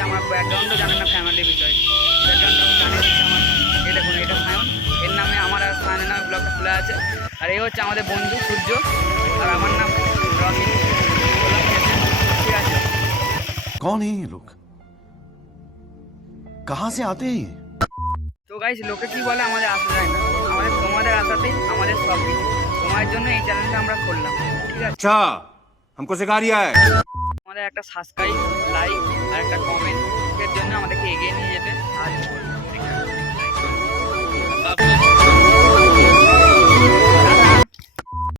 হচ্ছে আমার ব্যাকগ্রাউন্ডও জানে না ফ্যামিলির বিষয়। ব্যাকগ্রাউন্ড আমি জানি হচ্ছে আমার, এই দেখুন এটা সায়ন, এর নামে আমার আর সায়নের নামে ব্লগটা খোলা আছে। আর এই হচ্ছে আমাদের বন্ধু সূর্য, আর আমার নাম রকি। ঠিক আছে। कौन है ये लोग? कहाँ से आते हैं ये? তো গাইস লোকে কি বলে আমাদের আসা যায় না, আমাদের তোমাদের আসাতেই আমাদের সব কিছু। তোমার জন্য এই চ্যানেলটা আমরা করলাম, ঠিক আছে। अच्छा हमको सिखा रिया है। আমাদের একটা সাবস্ক্রাইব, লাইক আর একটা কমেন্ট এর জন্য আমাদেরকে এগিয়ে নিয়ে